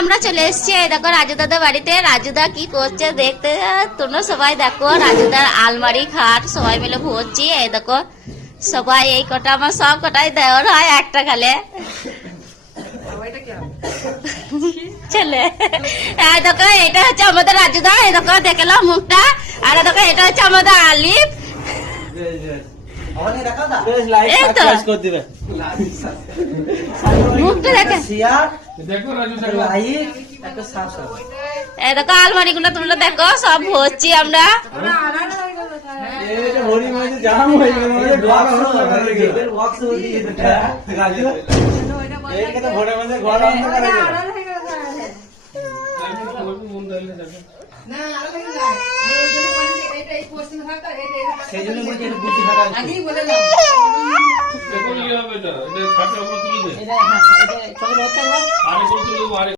আমরা চলে এসেছি এই দেখো রাজুদাদের বাড়িতে। রাজুদা কি করছে দেখতে তোমরা সবাই দেখো। রাজুদার আলমারি খাট সবাই মিলে ভরছি। এই দেখো সবাই এই কটা আমার সব কটাই দেওয়ার হয় একটা খালে ছেলে। এই দেখো এটা হচ্ছে আমাদের রাজুদা, এই দেখো দেখলাম মুখটা। আর দেখো এটা হচ্ছে আমাদের আলিফ। মুখটা দেখে এই দেখো আলমারি গুলো তোমরা দেখো সব ভরছি আমরা। সেই জন্য বলছি এটা বুদ্ধি থাকা আগেই বলে দাও। দেখো কি হবে এটা খাটটা আমরা তুলে দে। এটা ছোট বাচ্চা আরে তুলে